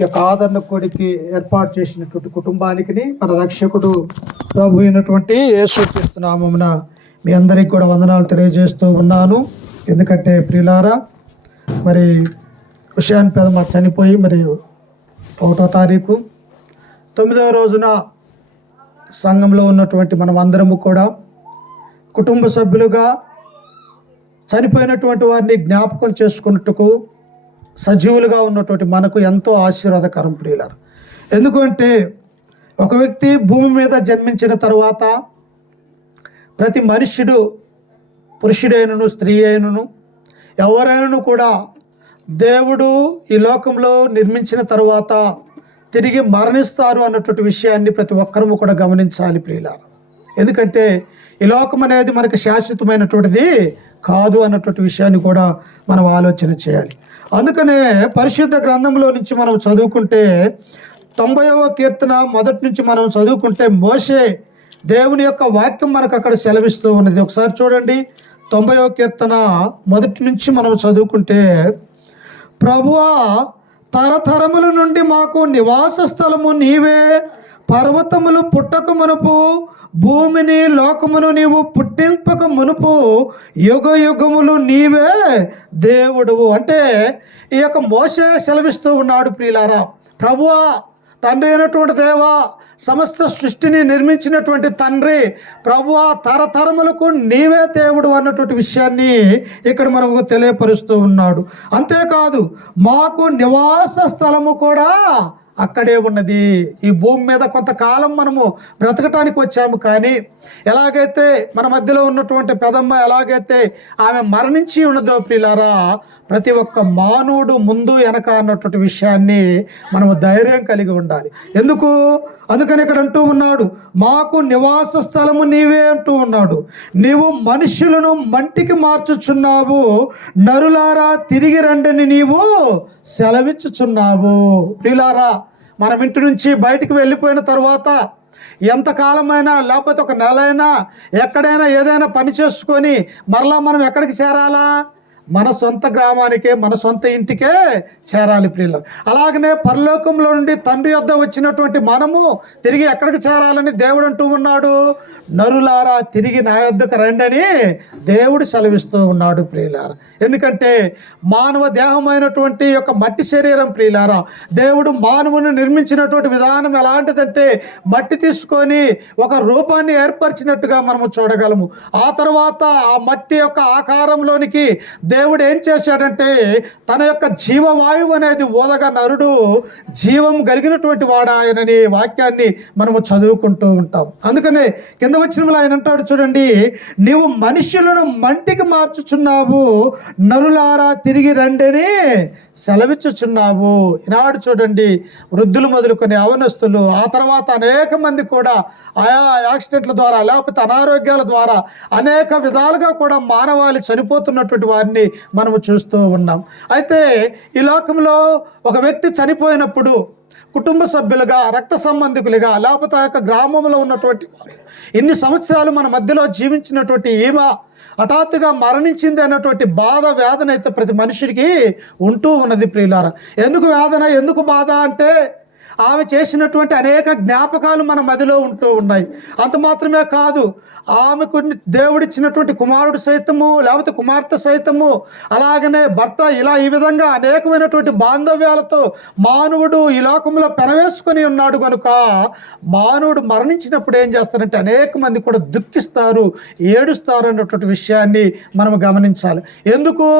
ఈ యొక్క ఆదరణ కొడికి ఏర్పాటు చేసినటువంటి కుటుంబానికి మన రక్షకుడు ప్రభు అయినటువంటి యేసుక్రీస్తు నామమున మీ అందరికి కూడా వందనాలు తెలియజేస్తూ ఉన్నాను. ఎందుకంటే ప్రియులారా, మరి హుషేన్ పెదమ చనిపోయి మరి 1వ తారీఖు 9వ రోజున సంఘంలో ఉన్నటువంటి మనం అందరము కూడా కుటుంబ సభ్యులుగా చనిపోయినటువంటి వారిని జ్ఞాపకం చేసుకున్నట్టుకు సజీవులుగా ఉన్నటువంటి మనకు ఎంతో ఆశీర్వాదకరం ప్రియులారు. ఎందుకంటే ఒక వ్యక్తి భూమి మీద జన్మించిన తరువాత ప్రతి మనుష్యుడు, పురుషుడైనను స్త్రీ అయినను ఎవరైనను కూడా దేవుడు ఈ లోకంలో నిర్మించిన తరువాత తిరిగి మరణిస్తారు అన్నటువంటి విషయాన్ని ప్రతి ఒక్కరము కూడా గమనించాలి ప్రియులారు. ఎందుకంటే ఈ లోకం అనేది మనకు శాశ్వతమైనటువంటిది కాదు అన్నటువంటి విషయాన్ని కూడా మనం ఆలోచన చేయాలి. అందుకనే పరిశుద్ధ గ్రంథంలో నుంచి మనం చదువుకుంటే 90వ కీర్తన మొదటి నుంచి మనం చదువుకుంటే మోషే దేవుని యొక్క వాక్యం మనకు అక్కడ సెలవిస్తూ ఉన్నది. ఒకసారి చూడండి, 90వ కీర్తన మొదటి నుంచి మనం చదువుకుంటే, ప్రభువా తరతరముల నుండి మాకు నివాస స్థలము నీవే, పర్వతములు పుట్టక మునుపు భూమిని లోకమును నీవు పుట్టింపక మునుపు యుగ యుగములు నీవే దేవుడువు. అంటే ఈ యొక్క మోషే సెలవిస్తూ ఉన్నాడు ప్రియులారా, ప్రభువా తండ్రి అయినటువంటి దేవా, సమస్త సృష్టిని నిర్మించినటువంటి తండ్రి, ప్రభువా తరతరములకు నీవే దేవుడు అన్నటువంటి విషయాన్ని ఇక్కడ మనకు తెలియపరుస్తూ ఉన్నాడు. అంతేకాదు మాకు నివాస స్థలము కూడా అక్కడే ఉన్నది. ఈ భూమి మీద కొంతకాలం మనము బ్రతకటానికి వచ్చాము, కానీ ఎలాగైతే మన మధ్యలో ఉన్నటువంటి పెదమ్మ ఎలాగైతే ఆమె మరణించి ఉన్నదో ప్రియులారా, ప్రతి ఒక్క మానవుడు ముందు వెనక అన్నటువంటి విషయాన్ని మనము ధైర్యం కలిగి ఉండాలి. అందుకని ఇక్కడ అంటూ ఉన్నాడు, మాకు నివాస స్థలము నీవే అంటూ ఉన్నాడు. నీవు మనుష్యులను మంటికి మార్చుచున్నావు, నరులారా తిరిగి రండని నీవు సెలవిచ్చుచున్నావు. ప్రియులారా, మనం ఇంటి నుంచి బయటికి వెళ్ళిపోయిన తర్వాత ఎంతకాలమైనా లేకపోతే ఒక నెల అయినా ఎక్కడైనా ఏదైనా పని చేసుకొని మరలా మనం ఎక్కడికి చేరాలా? మన సొంత గ్రామానికే, మన సొంత ఇంటికే చేరాలి ప్రియులారా. అలాగనే పరలోకంలో నుండి తండ్రి యొద్ద వచ్చినటువంటి మనము తిరిగి ఎక్కడికి చేరాలని దేవుడు అంటూ ఉన్నాడు, నరులారా తిరిగి నా యొద్దకు రండి అని దేవుడు సెలవిస్తూ ఉన్నాడు ప్రియులారా. ఎందుకంటే మానవ దేహమైనటువంటి యొక్క మట్టి శరీరం ప్రియులారా, దేవుడు మానవుని నిర్మించినటువంటి విధానం ఎలాంటిదంటే మట్టి తీసుకొని ఒక రూపాన్ని ఏర్పరిచినట్టుగా మనము చూడగలము. ఆ తర్వాత ఆ మట్టి యొక్క ఆకారంలోనికి దేవుడు ఏం చేశాడంటే తన యొక్క జీవవాయువు అనేది ఊదగా నరుడు జీవం కలిగినటువంటి వాడాయనని వాక్యాన్ని మనము చదువుకుంటూ ఉంటాం. అందుకనే కింద వచనంలో ఆయన అంటాడు చూడండి, నీవు మనుష్యులను మంటికి మార్చుచున్నావు, నరులారా తిరిగి రండిని సెలవిచ్చుచున్నావు. ఈనాడు చూడండి, వృద్ధులు మొదలుకొని అవనస్తులు, ఆ తర్వాత అనేక మంది కూడా ఆయా యాక్సిడెంట్ల ద్వారా లేకపోతే అనారోగ్యాల ద్వారా అనేక విధాలుగా కూడా మానవాళి చనిపోతున్నటువంటి వారిని మనము చూస్తూ ఉన్నాం. అయితే ఈ లోకంలో ఒక వ్యక్తి చనిపోయినప్పుడు కుటుంబ సభ్యులుగా, రక్త సంబంధికులుగా, లేకపోతే ఆ యొక్క గ్రామంలో ఉన్నటువంటి ఎన్ని సంవత్సరాలు మన మధ్యలో జీవించినటువంటి ఈమె హఠాత్తుగా మరణించింది అన్నటువంటి బాధ, వేదన అయితే ప్రతి మనిషికి ఉంటూ ఉన్నది ప్రియులారా. ఎందుకు వేదన, ఎందుకు బాధ అంటే ఆమె చేసినటువంటి అనేక జ్ఞాపకాలు మన మదిలో ఉంటూ ఉన్నాయి. అంత మాత్రమే కాదు, ఆమెకు దేవుడిచ్చినటువంటి కుమారుడు సైతము లేకపోతే కుమార్తె సైతము, అలాగనే భర్త, ఇలా ఈ విధంగా అనేకమైనటువంటి బాంధవ్యాలతో మానవుడు ఈ లోకంలో పెనవేసుకొని ఉన్నాడు. కనుక మానవుడు మరణించినప్పుడు ఏం చేస్తారంటే అనేక మంది కూడా దుఃఖిస్తారు, ఏడుస్తారు అన్నటువంటి విషయాన్ని మనం గమనించాలి. ఎందుకు?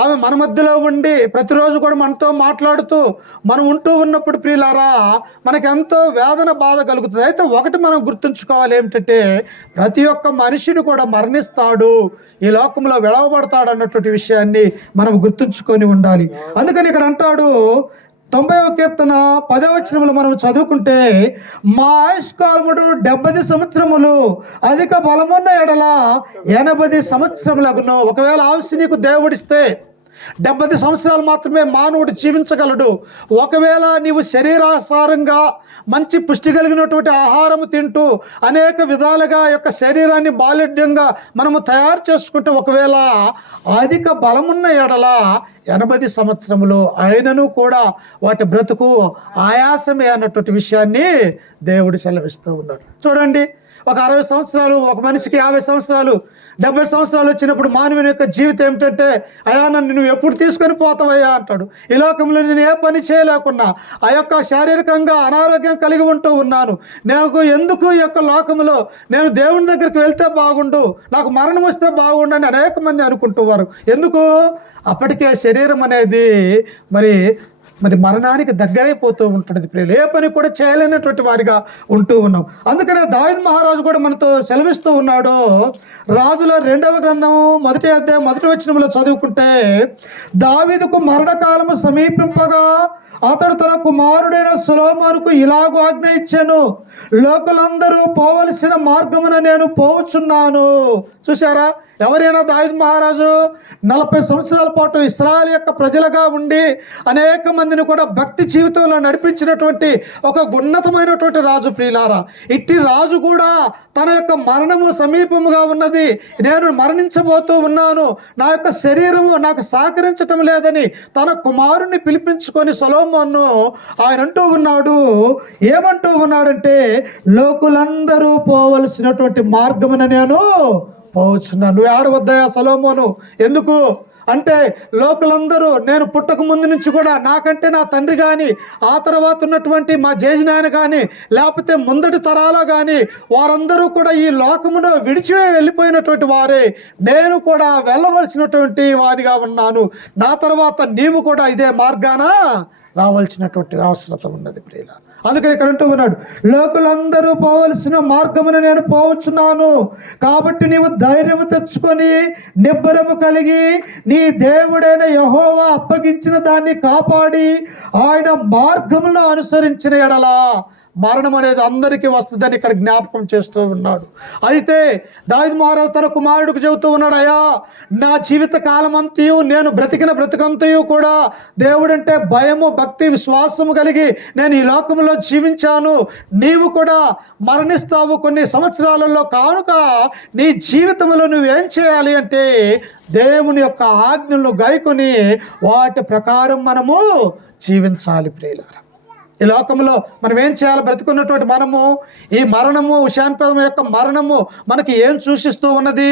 ఆమె మన మధ్యలో ఉండి ప్రతిరోజు కూడా మనతో మాట్లాడుతూ మనం ఉంటూ ఉన్నప్పుడు ప్రియులారా మనకు ఎంతో వేదన, బాధ కలుగుతుంది. అయితే ఒకటి మనం గుర్తుంచుకోవాలి ఏమిటంటే, ప్రతి ఒక్క మనుషుడు కూడా మరణిస్తాడు, ఈ లోకంలో విడవబడతాడు అన్నటువంటి విషయాన్ని మనం గుర్తుంచుకొని ఉండాలి. అందుకని ఇక్కడ అంటాడు 90వ కీర్తన 10వ వచనంలో మనం చదువుకుంటే, మా ఆయుష్కాలముడు 70 సంవత్సరములు, అధిక బలమున్న ఎడల 80 సంవత్సరములగును. ఒకవేళ ఆయుష్ నీకు దేవుడిస్తే 70 సంవత్సరాలు మాత్రమే మానవుడు జీవించగలడు. ఒకవేళ నీవు శరీరానుసారంగా మంచి పుష్టి కలిగినటువంటి ఆహారం తింటూ అనేక విధాలుగా యొక్క శరీరాన్ని బాల్యంగా మనము తయారు చేసుకుంటే ఒకవేళ అధిక బలమున్న ఎడల 80 సంవత్సరములు అయినను కూడా వాటి బ్రతుకు ఆయాసమే అన్నటువంటి విషయాన్ని దేవుడు సెలవిస్తూ ఉన్నాడు. చూడండి, ఒక 60 సంవత్సరాలు ఒక మనిషికి 50 సంవత్సరాలు 70 సంవత్సరాలు వచ్చినప్పుడు మానవుని యొక్క జీవితం ఏమిటంటే, అయ్యా నన్ను నువ్వు ఎప్పుడు తీసుకొని పోతావయ్యా అంటాడు. ఈ లోకంలో నేను ఏ పని చేయలేకున్నా ఆ యొక్క శారీరకంగా అనారోగ్యం కలిగి ఉంటూ ఉన్నాను, నాకు ఎందుకు ఈ యొక్క లోకంలో నేను దేవుని దగ్గరికి వెళ్తే బాగుండు, నాకు మరణం వస్తే బాగుండు అని అనేక మంది అనుకుంటున్నారు. ఎందుకు? అప్పటికే శరీరం అనేది మరి మరణానికి దగ్గరైపోతూ ఉంటుంది ప్రియులు. ఏ పని కూడా చేయలేనటువంటి వారిగా ఉంటూ ఉన్నాం. అందుకనే దావీదు మహారాజు కూడా మనతో సెలవిస్తూ ఉన్నాడు. రాజుల 2వ గ్రంథం 1వ అధ్యాయం 1వ వచనంలో చదువుకుంటే, దావీదుకు మరణకాలము సమీపింపగా అతడు తన కుమారుడైన సొలొమోనుకు ఇలాగూ ఆజ్ఞ ఇచ్చాను, లోకులందరూ పోవలసిన మార్గమున నేను పోవుచున్నాను. చూసారా, ఎవరైనా దావీదు మహారాజు 40 సంవత్సరాల పాటు ఇశ్రాయేలు యొక్క ప్రజలుగా ఉండి అనేక మందిని కూడా భక్తి జీవితంలో నడిపించినటువంటి ఒక ఉన్నతమైనటువంటి రాజు ప్రియులారా. ఇట్టి రాజు కూడా తన యొక్క మరణము సమీపముగా ఉన్నది, నేను మరణించబోతూ ఉన్నాను, నా యొక్క శరీరము నాకు సహకరించటం లేదని తన కుమారుణ్ణి పిలిపించుకొని సొలొమోను ఆయన అంటూ ఉన్నాడు. ఏమంటూ ఉన్నాడంటే, లోకులందరూ పోవలసినటువంటి మార్గమున నేను పోవచ్చున్నాను. నువ్వు ఆడవద్దయా సొలొమోను? ఎందుకు అంటే, లోకులందరూ నేను పుట్టక ముందు నుంచి కూడా నాకంటే నా తండ్రి కానీ ఆ తర్వాత ఉన్నటువంటి మా జేజనాయన కానీ లేకపోతే ముందటి తరాల కానీ వారందరూ కూడా ఈ లోకమును విడిచి వెళ్ళిపోయినటువంటి వారే, నేను కూడా వెళ్ళవలసినటువంటి వారిగా ఉన్నాను. నా తర్వాత నీవు కూడా ఇదే మార్గాన రావాల్సినటువంటి అవసరం ఉన్నది ప్రియుల. అందుకని ఇక్కడ అంటూ ఉన్నాడు, లోకులందరూ పోవలసిన మార్గమున నేను పోవచ్చున్నాను, కాబట్టి నీవు ధైర్యము తెచ్చుకొని నిబ్బరము కలిగి నీ దేవుడైన యెహోవా అప్పగించిన దాన్ని కాపాడి ఆయన మార్గములను అనుసరించిన ఎడలా మరణం అనేది అందరికీ వస్తుందని ఇక్కడ జ్ఞాపకం చేస్తూ ఉన్నాడు. అయితే దావీదు మహారాజు తన కుమారుడికి చెబుతూ ఉన్నాడు, అయ్యా నా జీవిత కాలం అంతయు నేను బ్రతికిన బ్రతికంతయు కూడా దేవుడంటే భయము భక్తి విశ్వాసము కలిగి నేను ఈ లోకంలో జీవించాను, నీవు కూడా మరణిస్తావు కొన్ని సంవత్సరాలలో, కానుక నీ జీవితంలో నువ్వేం చేయాలి అంటే దేవుని యొక్క ఆజ్ఞలను గైకొని వాటి ప్రకారం మనము జీవించాలి ప్రియులారా. ఈ లోకంలో మనం ఏం చేయాలి? బ్రతుకున్నటువంటి మనము ఈ మరణము ఉషాన్పదం యొక్క మరణము మనకి ఏం సూచిస్తూ ఉన్నది?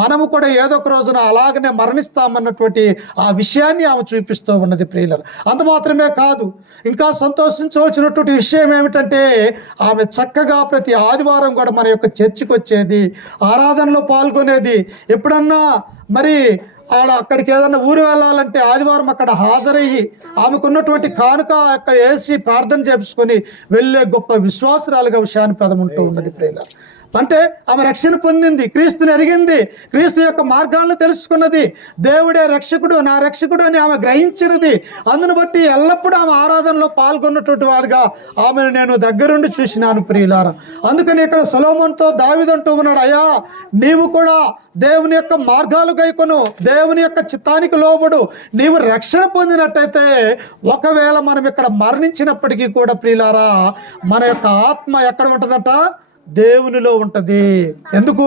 మనము కూడా ఏదో ఒక రోజున అలాగనే మరణిస్తామన్నటువంటి ఆ విషయాన్ని ఆమె చూపిస్తూ ఉన్నది ప్రియులారా. అంత మాత్రమే కాదు, ఇంకా సంతోషించవలసినటువంటి విషయం ఏమిటంటే ఆమె చక్కగా ప్రతి ఆదివారం కూడా మన యొక్క చర్చికి వచ్చేది, ఆరాధనలో పాల్గొనేది. ఎప్పుడన్నా మరి అక్కడికి ఏదన్నా ఊరు వెళ్ళాలంటే ఆదివారం అక్కడ హాజరయ్యి ఆమెకున్నటువంటి కానుక అక్కడ వేసి ప్రార్థన చేపించుకొని వెళ్ళే గొప్ప విశ్వాసురాలుగా విషయాన్ని పదం ఉంటూ ఉన్నది ప్రియులారా. అంటే ఆమె రక్షణ పొందింది, క్రీస్తుని ఎరిగింది, క్రీస్తు యొక్క మార్గాలను తెలుసుకున్నది, దేవుడే రక్షకుడు నా రక్షకుడు అని ఆమె గ్రహించినది. అందును బట్టి ఎల్లప్పుడూ ఆమె ఆరాధనలో పాల్గొన్నటువంటి వారుగా ఆమెను నేను దగ్గరుండి చూసినాను ప్రియులారా. అందుకని ఇక్కడ సొలొమోనుతో దావీదు అంటూ ఉన్నాడు, అయ్యా నీవు కూడా దేవుని యొక్క మార్గాలు గైకొను, దేవుని యొక్క చిత్తానికి లోబడు, నీవు రక్షణ పొందినట్టయితే ఒకవేళ మనం ఇక్కడ మరణించినప్పటికీ కూడా ప్రియులారా మన యొక్క ఆత్మ ఎక్కడ ఉంటుందట? దేవునిలో ఉంటుంది. ఎందుకు?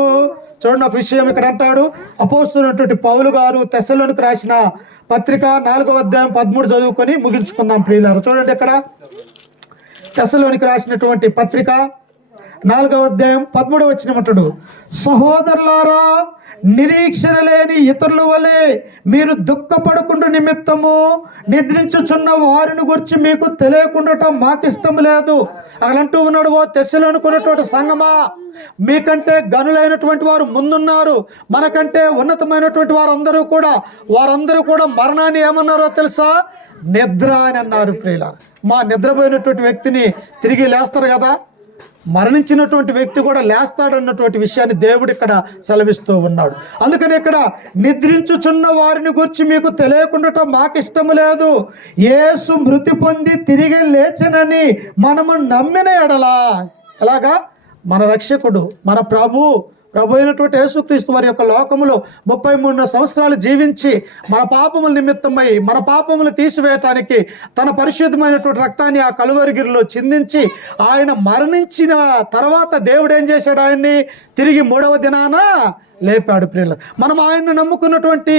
చూడండి, ఒక విషయం ఇక్కడ అంటాడు. అపోస్తలుడైనటువంటి పౌలు గారు తెస్సలోనికి రాసిన పత్రిక 4వ అధ్యాయం 13 చదువుకొని ముగించుకుందాం ప్రియులారా. చూడండి, ఇక్కడ తెస్సలోనికి రాసినటువంటి పత్రిక 4వ అధ్యాయం 13వ వచనం అంటాడు, సహోదరులారా నిరీక్షణ లేని ఇతరుల వలె మీరు దుఃఖపడకుండా నిమిత్తము నిద్రించుచున్న వారిని గురించి మీకు తెలియకుండా మాకు ఇష్టం లేదు. అక్కడ అంటూ ఉన్నాడు, ఓ తెస్సలోనికున్నటువంటి సంగమా, మీకంటే గనులైనటువంటి వారు ముందున్నారు, మనకంటే ఉన్నతమైనటువంటి వారందరూ కూడా మరణాన్ని ఏమన్నారో తెలుసా? నిద్ర అని అన్నారు ప్రియులారా. మా నిద్రపోయినటువంటి వ్యక్తిని తిరిగి లేస్తారు కదా, మరణించినటువంటి వ్యక్తి కూడా లేస్తాడన్నటువంటి విషయాన్ని దేవుడు ఇక్కడ సెలవిస్తూ ఉన్నాడు. అందుకని ఇక్కడ నిద్రించుచున్న వారిని గురించి మీకు తెలియకుండా మాకు ఇష్టము లేదు, యేసు మృతి పొంది తిరిగి లేచనని మనము నమ్మిన ఎడలా. ఎలాగా? మన రక్షకుడు మన ప్రభు ప్రభు అయినటువంటి యేసుక్రీస్తు వారి యొక్క లోకములో 33 సంవత్సరాలు జీవించి మన పాపముల నిమిత్తమై మన పాపములు తీసివేయటానికి తన పరిశుద్ధమైనటువంటి రక్తాన్ని ఆ కలువరిగిరిలో చిందించి ఆయన మరణించిన తర్వాత దేవుడు ఏం చేశాడు? ఆయన్ని తిరిగి 3వ దినాన లేపాడు. ప్రియులు, మనం ఆయన్ని నమ్ముకున్నటువంటి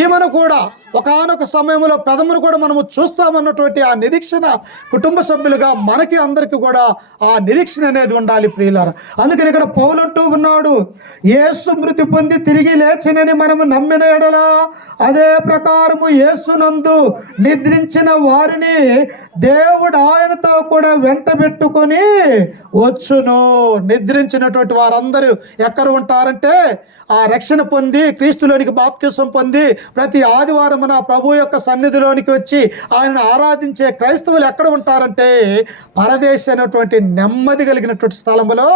ఈమెను కూడా ఒకానొక సమయంలో పెదమును కూడా మనము చూస్తామన్నటువంటి ఆ నిరీక్షణ కుటుంబ సభ్యులుగా మనకి అందరికీ కూడా ఆ నిరీక్షణ అనేది ఉండాలి. ప్రియులారా, అందుకని ఇక్కడ పౌలు అంటూ ఉన్నాడు, యేసు మృతి పొంది తిరిగి లేచినని మనము నమ్మిన ఎడల అదే ప్రకారము యేసునందు నిద్రించిన వారిని దేవుడు ఆయనతో కూడా వెంటబెట్టుకొని వచ్చును. నిద్రించినటువంటి వారందరూ ఎక్కడ ఉంటారంటే ఆ రక్షణ పొంది క్రీస్తులోనికి బాప్తిసం పొంది ప్రతి ఆదివారమున ప్రభు యొక్క సన్నిధిలోనికి వచ్చి ఆయనను ఆరాధించే క్రైస్తవులు ఎక్కడ ఉంటారంటే పరదేశ అనేటువంటి నెమ్మది కలిగినటువంటి స్థలంలో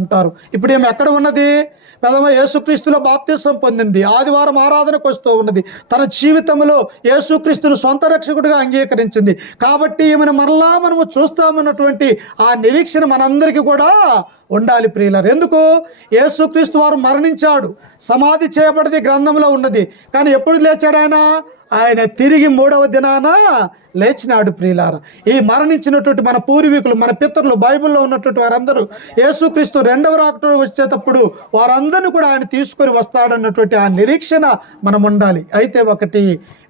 ఉంటారు. ఇప్పుడు ఏమి ఎక్కడ ఉన్నది? పెదమ యేసుక్రీస్తులో బాప్తిసం పొందింది, ఆదివారం ఆరాధనకు వస్తూ ఉన్నది, తన జీవితంలో యేసుక్రీస్తును సొంత రక్షకుడిగా అంగీకరించింది. కాబట్టి ఈమెను మరలా మనము చూస్తామన్నటువంటి ఆ నిరీక్షణ మనందరికీ కూడా ఉండాలి. ప్రియులారు, ఎందుకు? యేసుక్రీస్తు వారు మరణించాడు, సమాధి చేయబడింది గ్రంథంలో ఉన్నది. కానీ ఎప్పుడు లేచాడు ఆయన? ఆయన తిరిగి 3వ దినాన లేచినాడు. ప్రియులారా, ఈ మరణించినటువంటి మన పూర్వీకులు, మన పితరులు, బైబిల్లో ఉన్నటువంటి వారందరూ యేసుక్రీస్తు 2వ రాకడ వచ్చేటప్పుడు వారందరినీ కూడా ఆయన తీసుకొని వస్తాడన్నటువంటి ఆ నిరీక్షణ మనం ఉండాలి. అయితే ఒకటి,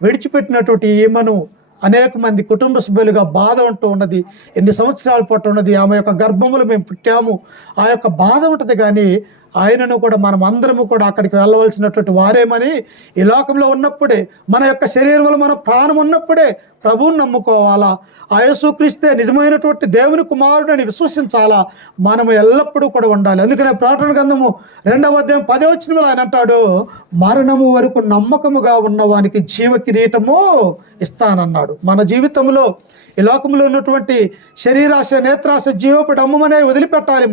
విడిచిపెట్టినటువంటి ఈమెను అనేక మంది కుటుంబ సభ్యులుగా బాధ ఉంటూ ఉన్నది. ఎన్ని సంవత్సరాల పాటు ఉన్నది, ఆమె యొక్క గర్భములు మేము పుట్టాము, ఆ యొక్క బాధ ఉంటుంది. కానీ ఆయనను కూడా మనం అందరము కూడా అక్కడికి వెళ్ళవలసినటువంటి వారేమని ఈ లోకంలో ఉన్నప్పుడే, మన యొక్క శరీరంలో మన ప్రాణం ఉన్నప్పుడే ప్రభువుని నమ్ముకోవాలా, ఆ యేసుక్రీస్తే నిజమైనటువంటి దేవుని కుమారుడు అని విశ్వసించాలా. మనము ఎల్లప్పుడూ కూడా ఉండాలి. అందుకనే ప్రకటన గ్రంథము 2వ అధ్యాయం 10వ వచనంలో ఆయన అంటాడు, మరణము వరకు నమ్మకముగా ఉన్నవానికి జీవ కిరీటము ఇస్తానన్నాడు. మన జీవితంలో ఈ లోకంలో ఉన్నటువంటి శరీరాశ, నేత్రాశ, జీవపు డమ్మమనే వదిలిపెట్టాలి.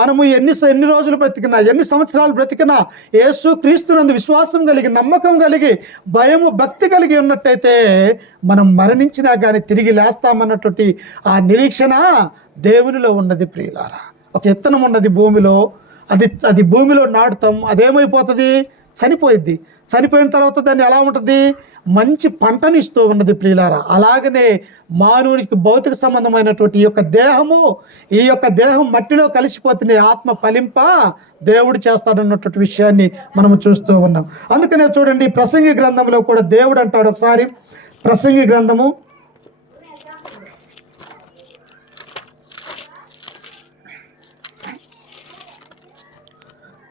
మనము ఎన్ని రోజులు బ్రతికినా, ఎన్ని సంవత్సరాలు బ్రతికినా యేసు క్రీస్తునందు విశ్వాసం కలిగి, నమ్మకం కలిగి, భయము, భక్తి కలిగి ఉన్నట్టయితే మనం మరణించినా కానీ తిరిగి లేస్తామన్నటువంటి ఆ నిరీక్షణ దేవునిలో ఉన్నది. ప్రియులారా, ఒక విత్తనం ఉన్నది భూమిలో, అది భూమిలో నాటుతాం, అదేమైపోతుంది? చనిపోయిద్ది. చనిపోయిన తర్వాత దాన్ని ఎలా ఉంటుంది? మంచి పంటను ఇస్తూ ఉన్నది. ప్రియులారా, అలాగనే మానవునికి భౌతిక సంబంధమైనటువంటి ఈ యొక్క దేహం మట్టిలో కలిసిపోతున్న ఆత్మ ఫలింప దేవుడు చేస్తాడన్నటువంటి విషయాన్ని మనము చూస్తూ ఉన్నాం. అందుకనే చూడండి, ప్రసంగి గ్రంథంలో కూడా దేవుడు అంటాడు. ఒకసారి ప్రసంగి గ్రంథము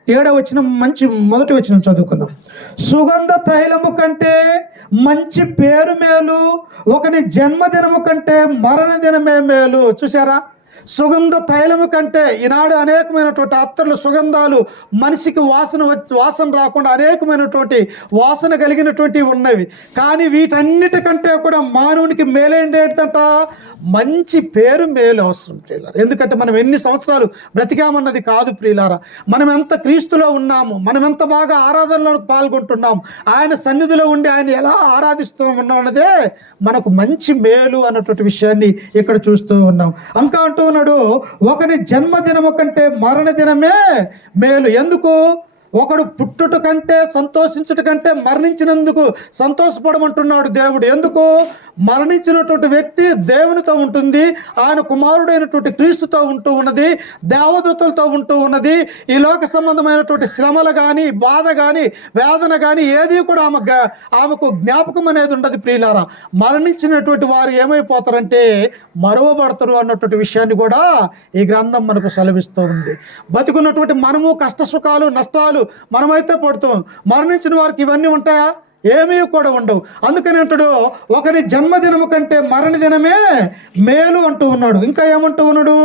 7వ వచనం, మొదటి వచనం చదువుకుందాం. సుగంధ తైలము కంటే మంచి పేరు మేలు, ఒకని జన్మదినము కంటే మరణ దినమే మేలు. చూసారా? సుగంధ తైలము కంటే, ఈనాడు అనేకమైనటువంటి అత్తర్లు, సుగంధాలు మనిషికి వాసన రాకుండా అనేకమైనటువంటి వాసన కలిగినటువంటివి ఉన్నవి. కానీ వీటన్నిటికంటే కూడా మానవునికి మేలేంటంట? మంచి పేరు మేలు అవసరం. ప్రియులారా, ఎందుకంటే మనం ఎన్ని సంవత్సరాలు బ్రతికామన్నది కాదు. ప్రియులారా, మనం ఎంత క్రీస్తులో ఉన్నాము, మనం ఎంత బాగా ఆరాధనలో పాల్గొంటున్నాము, ఆయన సన్నిధిలో ఉండి ఆయన ఎలా ఆరాధిస్తూ ఉన్నాం అన్నదే మనకు మంచి మేలు అన్నటువంటి విషయాన్ని ఇక్కడ చూస్తూ ఉన్నాం. ఇంకా అంటూ ఉన్నాడు, ఒకని జన్మదినము కంటే మరణ దినమే మేలు. ఎందుకు? ఒకడు పుట్టుట కంటే, సంతోషించుట కంటే మరణించినందుకు సంతోషపడమంటున్నాడు దేవుడు. ఎందుకు? మరణించినటువంటి వ్యక్తి దేవునితో ఉంటుంది, ఆయన కుమారుడైనటువంటి క్రీస్తుతో ఉంటూ ఉన్నది, దేవదూతలతో ఉంటూ ఉన్నది. ఈ లోక సంబంధమైనటువంటి శ్రమలు కానీ, బాధ కానీ, వేదన కానీ ఏది కూడా ఆమెకు జ్ఞాపకం అనేది ఉండదు. ప్రియులారా, మరణించినటువంటి వారు ఏమైపోతారంటే మరువబడతారు అన్నటువంటి విషయాన్ని కూడా ఈ గ్రంథం మనకు సెలవిస్తూ ఉంది. బతికున్నటువంటి మనము కష్ట సుఖాలు, నష్టాలు మనమైతే పడుతాం. మరణించిన వారికి ఇవన్నీ ఉంటాయా? ఏమీ కూడా ఉండవు. అందుకని అంటాడు, ఒకరి జన్మదినము కంటే మరణ దినమే మేలు అంటూ ఉన్నాడు. ఇంకా ఏమంటూ ఉన్నాడు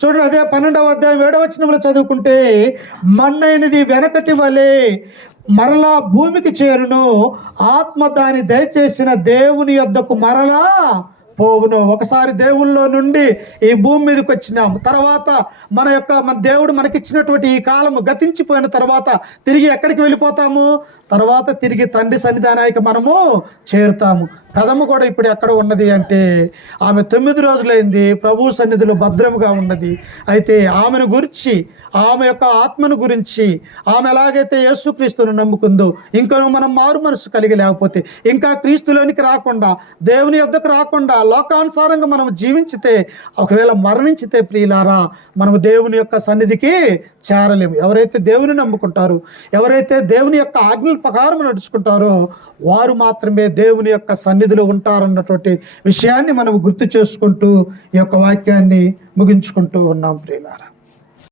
చూడండి, అదే 12వ అధ్యాయం 7వ వచనంలో చదువుకుంటే, మన్నైనది వెనకటి వలె మరలా భూమికి చేరును, ఆత్మ దాని దయచేసిన దేవుని యొద్దకు మరలా పోవును. ఒకసారి దేవుల్లో నుండి ఈ భూమి మీదకి వచ్చినాము, తర్వాత మన దేవుడు మనకిచ్చినటువంటి ఈ కాలము గతించిపోయిన తర్వాత తిరిగి ఎక్కడికి వెళ్ళిపోతాము? తర్వాత తిరిగి తండ్రి సన్నిధానానికి మనము చేరుతాము. కదమ్మ కూడా ఇప్పుడు ఎక్కడ ఉన్నది అంటే ఆమె 9 రోజులైంది ప్రభు సన్నిధిలో భద్రముగా ఉన్నది. అయితే ఆమెను గురించి, ఆమె యొక్క ఆత్మను గురించి, ఆమె ఎలాగైతే యేసుక్రీస్తును నమ్ముకుందో, ఇంకా మనం మారు మనసు కలిగి లేకపోతే, ఇంకా క్రీస్తులోనికి రాకుండా, దేవుని యొద్దకు రాకుండా లోకానుసారంగా మనం జీవించితే, ఒకవేళ మరణించితే ప్రియులారా, మనము దేవుని యొక్క సన్నిధికి చేరలేము. ఎవరైతే దేవుని నమ్ముకుంటారో, ఎవరైతే దేవుని యొక్క ఆజ్ఞల ప్రకారం నడుచుకుంటారో, వారు మాత్రమే దేవుని యొక్క సన్నిధిలో ఉంటారన్నటువంటి విషయాన్ని మనం గుర్తు చేసుకుంటూ ఈ యొక్క వాక్యాన్ని ముగించుకుంటూ ఉన్నాం ప్రియులారా.